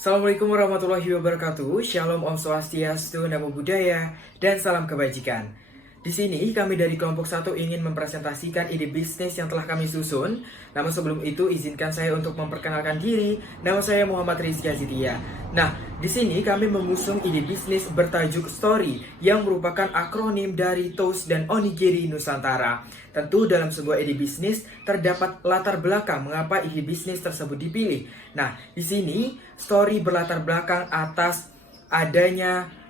Assalamualaikum warahmatullahi wabarakatuh. Shalom Om Swastiastu, Namo Buddhaya, dan salam kebajikan. Di sini kami dari kelompok 1 ingin mempresentasikan ide bisnis yang telah kami susun. Namun sebelum itu izinkan saya untuk memperkenalkan diri. Nama saya Muhammad Rizky Azitia. Nah, di sini kami mengusung ide bisnis bertajuk Story yang merupakan akronim dari Toast dan Onigiri Nusantara. Tentu dalam sebuah ide bisnis terdapat latar belakang mengapa ide bisnis tersebut dipilih. Nah, di sini Story berlatar belakang atas adanya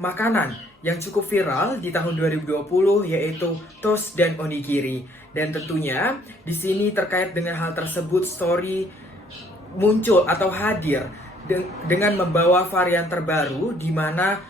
makanan yang cukup viral di tahun 2020 yaitu toast dan onigiri. Dan tentunya di sini terkait dengan hal tersebut Story muncul atau hadir dengan membawa varian terbaru di mana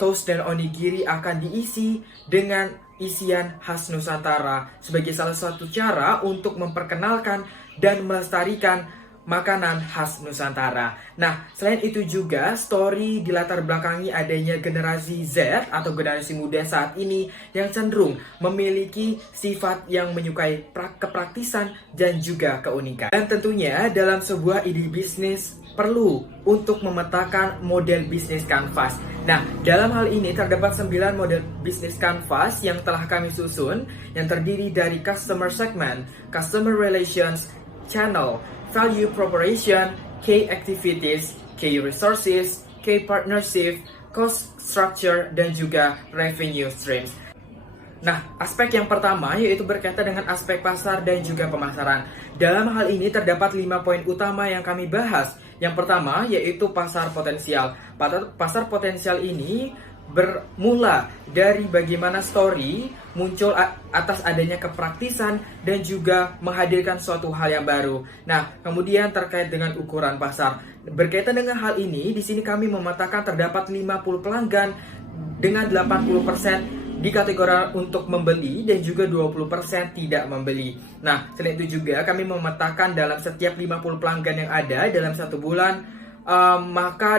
toast dan onigiri akan diisi dengan isian khas Nusantara sebagai salah satu cara untuk memperkenalkan dan melestarikan makanan khas Nusantara. Nah, selain itu juga Story dilatar belakangi adanya generasi Z atau generasi muda saat ini yang cenderung memiliki sifat yang menyukai kepraktisan dan juga keunikan. Dan tentunya dalam sebuah ide bisnis perlu untuk memetakan model bisnis kanvas. Nah, dalam hal ini terdapat 9 model bisnis kanvas yang telah kami susun yang terdiri dari customer segment, customer relations, channel, value proposition, key activities, key resources, key partnership, cost structure, dan juga revenue streams. Nah, aspek yang pertama yaitu berkaitan dengan aspek pasar dan juga pemasaran. Dalam hal ini terdapat 5 poin utama yang kami bahas. Yang pertama yaitu pasar potensial. Pasar potensial ini bermula dari bagaimana Story muncul atas adanya kepraktisan dan juga menghadirkan suatu hal yang baru. Nah, kemudian terkait dengan ukuran pasar. Berkaitan dengan hal ini, di sini kami memetakan terdapat 50 pelanggan dengan 80% di kategori untuk membeli dan juga 20% tidak membeli. Nah, selain itu juga kami memetakan dalam setiap 50 pelanggan yang ada dalam satu bulan, maka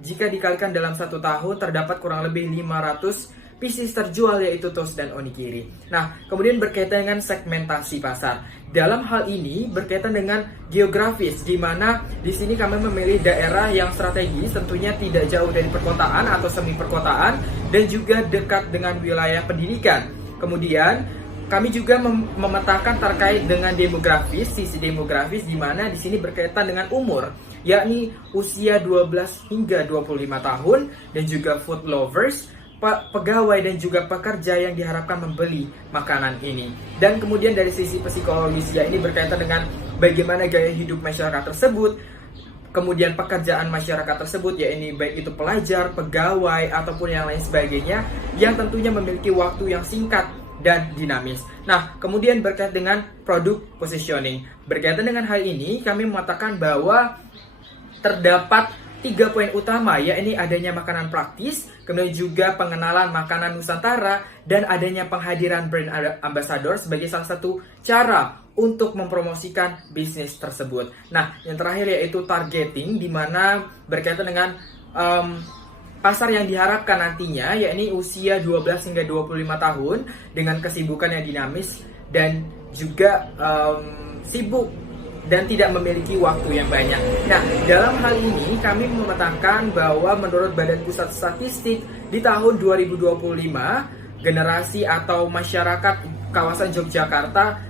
jika dikalikan dalam satu tahun terdapat kurang lebih 500 pieces terjual yaitu toast dan onigiri. Nah, kemudian berkaitan dengan segmentasi pasar. Dalam hal ini berkaitan dengan geografis, di mana di sini kami memilih daerah yang strategis, tentunya tidak jauh dari perkotaan atau semi perkotaan dan juga dekat dengan wilayah pendidikan. Kemudian kami juga memetakan terkait dengan demografis, sisi demografis di mana di sini berkaitan dengan umur, yakni usia 12 hingga 25 tahun dan juga food lovers, pegawai dan juga pekerja yang diharapkan membeli makanan ini. Dan kemudian dari sisi psikologis, ya ini berkaitan dengan bagaimana gaya hidup masyarakat tersebut, kemudian pekerjaan masyarakat tersebut, ya ini baik itu pelajar, pegawai ataupun yang lain sebagainya, yang tentunya memiliki waktu yang singkat dan dinamis. Nah, kemudian berkait dengan produk positioning. Berkaitan dengan hal ini, kami mengatakan bahwa terdapat 3 poin utama, yakni adanya makanan praktis, kemudian juga pengenalan makanan Nusantara, dan adanya penghadiran brand ambassador sebagai salah satu cara untuk mempromosikan bisnis tersebut. Nah, yang terakhir yaitu targeting, di mana berkaitan dengan pasar yang diharapkan nantinya, yakni usia 12 hingga 25 tahun dengan kesibukan yang dinamis dan juga sibuk dan tidak memiliki waktu yang banyak. Nah, dalam hal ini kami memetakan bahwa menurut Badan Pusat Statistik di tahun 2025, generasi atau masyarakat kawasan Yogyakarta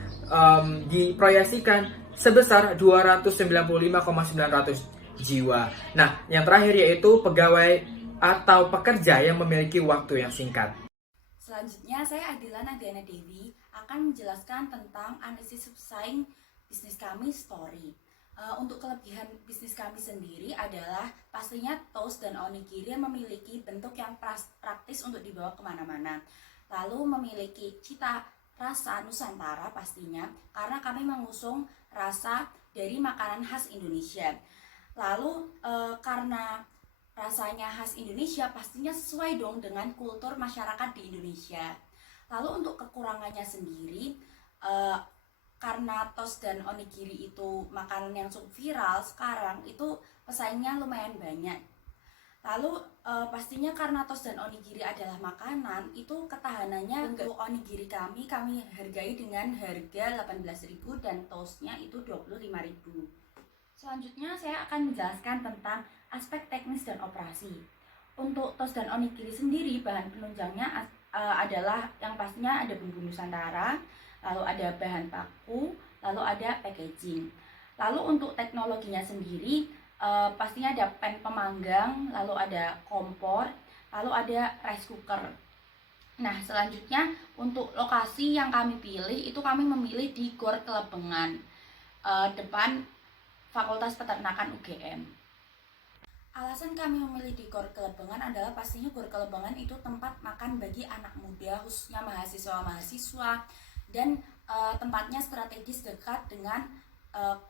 diproyeksikan sebesar 295,900 jiwa. Nah, yang terakhir yaitu pegawai atau pekerja yang memiliki waktu yang singkat. Selanjutnya, saya Adila Nadiana Dewi akan menjelaskan tentang analisis pesaing bisnis kami Story. Untuk kelebihan bisnis kami sendiri adalah pastinya toast dan onigiri yang memiliki bentuk yang praktis untuk dibawa kemana-mana. Lalu memiliki cita rasa Nusantara pastinya, karena kami mengusung rasa dari makanan khas Indonesia. Lalu karena rasanya khas Indonesia, pastinya sesuai dong dengan kultur masyarakat di Indonesia. Lalu untuk kekurangannya sendiri, karena toast dan onigiri itu makanan yang cukup viral sekarang, itu pesaingnya lumayan banyak. Lalu pastinya karena toast dan onigiri adalah makanan, itu ketahanannya untuk onigiri kami hargai dengan harga 18.000 dan toastnya itu 25.000. Selanjutnya saya akan menjelaskan tentang aspek teknis dan operasi. Untuk tos dan onigiri sendiri, bahan penunjangnya adalah yang pastinya ada bumbu Nusantara, lalu ada bahan baku, lalu ada packaging. Lalu untuk teknologinya sendiri, pastinya ada pan pemanggang, lalu ada kompor, lalu ada rice cooker. Nah, selanjutnya untuk lokasi yang kami pilih itu kami memilih di Gor Kelebengan, depan Fakultas Peternakan UGM. Alasan kami memilih di Gor Kelebengan adalah pastinya Gor Kelebengan itu tempat makan bagi anak muda, khususnya mahasiswa-mahasiswa, dan tempatnya strategis dekat dengan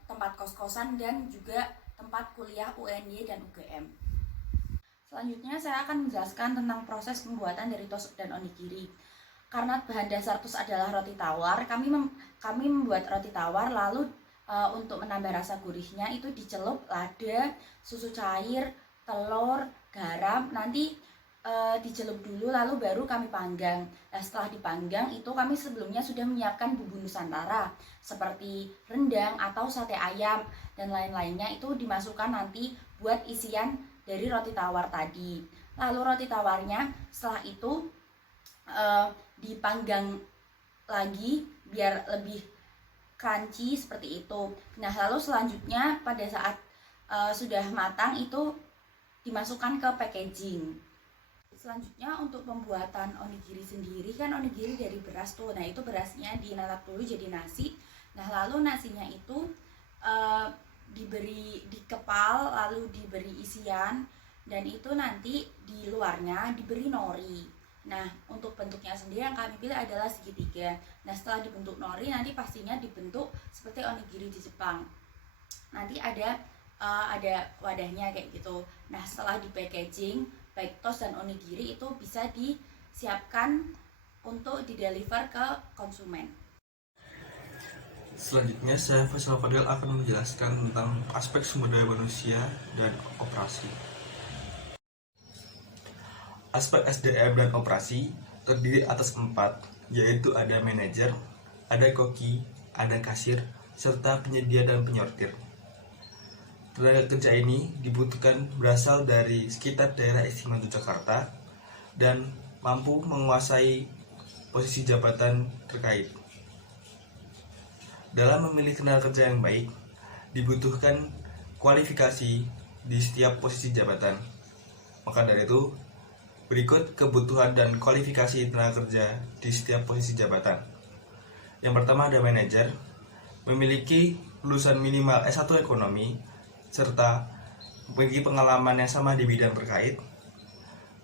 tempat kos-kosan dan juga tempat kuliah UNY dan UGM. Selanjutnya saya akan menjelaskan tentang proses pembuatan dari tos dan onigiri. Karena bahan dasar tos adalah roti tawar, kami membuat roti tawar, lalu untuk menambah rasa gurihnya itu dicelup lada, susu cair, telur, garam, nanti dicelup dulu lalu baru kami panggang. Nah, setelah dipanggang itu kami sebelumnya sudah menyiapkan bumbu Nusantara seperti rendang atau sate ayam dan lain-lainnya, itu dimasukkan nanti buat isian dari roti tawar tadi. Lalu roti tawarnya setelah itu dipanggang lagi biar lebih crunchy seperti itu. Nah, lalu selanjutnya pada saat sudah matang itu dimasukkan ke packaging. Selanjutnya untuk pembuatan onigiri sendiri, kan onigiri dari beras tuh. Nah, itu berasnya dinalap dulu jadi nasi. Nah, lalu nasinya itu dikepal lalu diberi isian, dan itu nanti di luarnya diberi nori. Nah, untuk bentuknya sendiri yang kami pilih adalah segitiga. Nah, setelah dibentuk nori nanti pastinya dibentuk seperti onigiri di Jepang. Nanti ada wadahnya kayak gitu. Nah, setelah di packaging, baik tos dan onigiri itu bisa disiapkan untuk dideliver ke konsumen. Selanjutnya, saya Faisal Fadil akan menjelaskan tentang aspek sumber daya manusia dan operasi. Aspek SDM dan operasi terdiri atas 4, yaitu ada manajer, ada koki, ada kasir, serta penyedia dan penyortir. Tenaga kerja ini dibutuhkan berasal dari sekitar daerah istimewa Yogyakarta dan mampu menguasai posisi jabatan terkait. Dalam memilih tenaga kerja yang baik, dibutuhkan kualifikasi di setiap posisi jabatan. Maka dari itu, berikut kebutuhan dan kualifikasi tenaga kerja di setiap posisi jabatan. Yang pertama ada manajer, memiliki lulusan minimal S1 ekonomi, serta memiliki pengalaman yang sama di bidang terkait,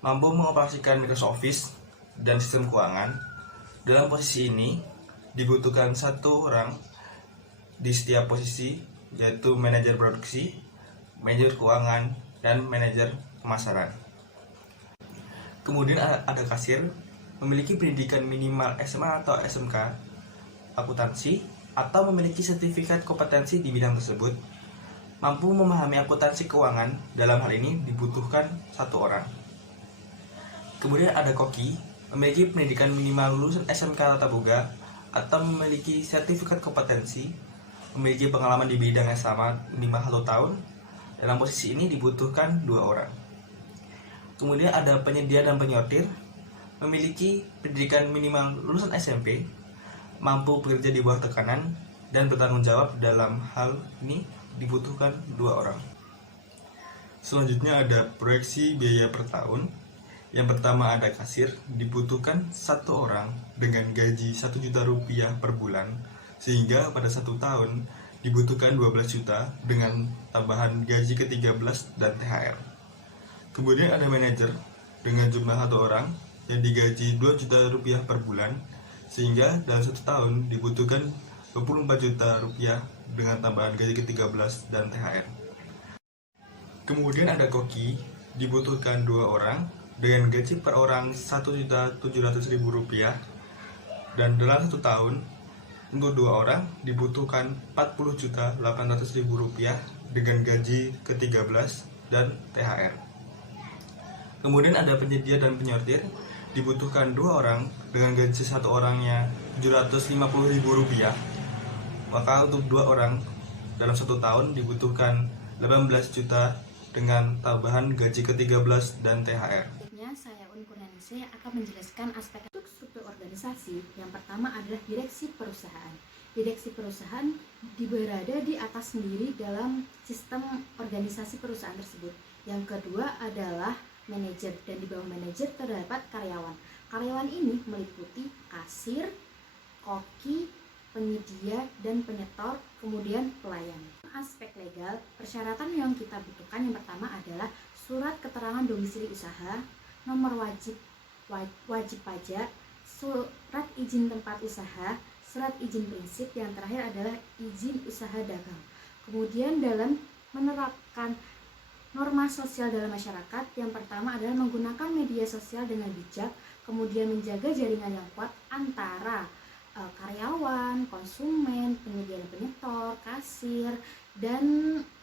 mampu mengoperasikan Microsoft Office dan sistem keuangan. Dalam posisi ini, dibutuhkan 1 orang di setiap posisi, yaitu manajer produksi, manajer keuangan, dan manajer pemasaran. Kemudian ada kasir, memiliki pendidikan minimal SMA atau SMK, akuntansi, atau memiliki sertifikat kompetensi di bidang tersebut, mampu memahami akuntansi keuangan. Dalam hal ini dibutuhkan 1 orang. Kemudian ada koki, memiliki pendidikan minimal lulusan SMK Tata Boga atau memiliki sertifikat kompetensi, memiliki pengalaman di bidang yang sama minimal 1 tahun. Dalam posisi ini dibutuhkan 2 orang. Kemudian ada penyedia dan penyortir, memiliki pendidikan minimal lulusan SMP, mampu bekerja di bawah tekanan, dan bertanggung jawab. Dalam hal ini dibutuhkan 2 orang. Selanjutnya ada proyeksi biaya per tahun. Yang pertama ada kasir, dibutuhkan 1 orang dengan gaji 1 juta rupiah per bulan, sehingga pada 1 tahun dibutuhkan 12 juta dengan tambahan gaji ke-13 dan THR. Kemudian ada manajer dengan jumlah 1 orang yang digaji 2 juta rupiah per bulan, sehingga dalam 1 tahun dibutuhkan 24 juta rupiah dengan tambahan gaji ke-13 dan THR. Kemudian ada koki, dibutuhkan 2 orang dengan gaji per orang 1.700.000 rupiah, dan dalam 1 tahun untuk 2 orang dibutuhkan 40.800.000 rupiah dengan gaji ke-13 dan THR. Kemudian ada penyedia dan penyortir, dibutuhkan 2 orang dengan gaji 1 orangnya 750.000 rupiah. Maka untuk 2 orang dalam 1 tahun dibutuhkan 18 juta dengan tambahan gaji ke-13 dan THR. Selanjutnya, saya Unkurnaningsih akan menjelaskan aspek struktur organisasi. Yang pertama adalah direksi perusahaan. Direksi perusahaan berada di atas sendiri dalam sistem organisasi perusahaan tersebut. Yang kedua adalah manajer, dan di bawah manajer terdapat karyawan. Karyawan ini meliputi kasir, koki, penyedia, dan penyetor, kemudian pelayan. Aspek legal, persyaratan yang kita butuhkan yang pertama adalah surat keterangan domisili usaha, nomor wajib pajak, surat izin tempat usaha, surat izin prinsip, yang terakhir adalah izin usaha dagang. Kemudian dalam menerapkan norma sosial dalam masyarakat, yang pertama adalah menggunakan media sosial dengan bijak, kemudian menjaga jaringan yang kuat antara karyawan, konsumen, penyedia dan penyetor, kasir, dan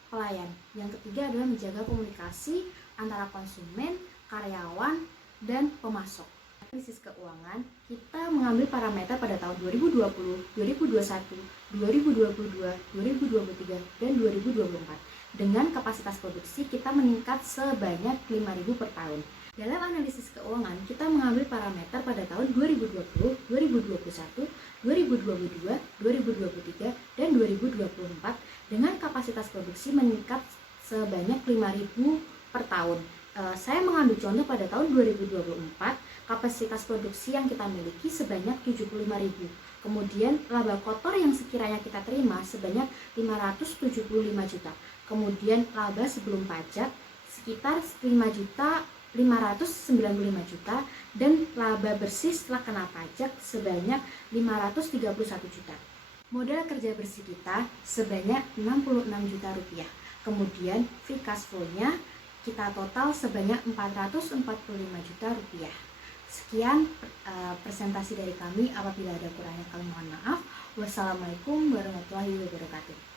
pelayan. Yang ketiga adalah menjaga komunikasi antara konsumen, karyawan, dan pemasok. Analisis keuangan, kita mengambil parameter pada tahun 2020, 2021, 2022, 2023, dan 2024. Dengan kapasitas produksi kita meningkat sebanyak 5.000 per tahun. Dalam analisis keuangan, kita mengambil parameter pada tahun 2020, 2021, 2022, 2023, dan 2024 dengan kapasitas produksi meningkat sebanyak 5.000 per tahun. Saya mengambil contoh pada tahun 2024, kapasitas produksi yang kita miliki sebanyak 75.000. Kemudian laba kotor yang sekiranya kita terima sebanyak 575 juta. Kemudian laba sebelum pajak sekitar 5.595 juta, dan laba bersih setelah kena pajak sebanyak 531 juta. Modal kerja bersih kita sebanyak 66 juta rupiah. Kemudian free cash flow-nya kita total sebanyak 445 juta rupiah. Sekian presentasi dari kami. Apabila ada kurangnya kami mohon maaf. Wassalamualaikum warahmatullahi wabarakatuh.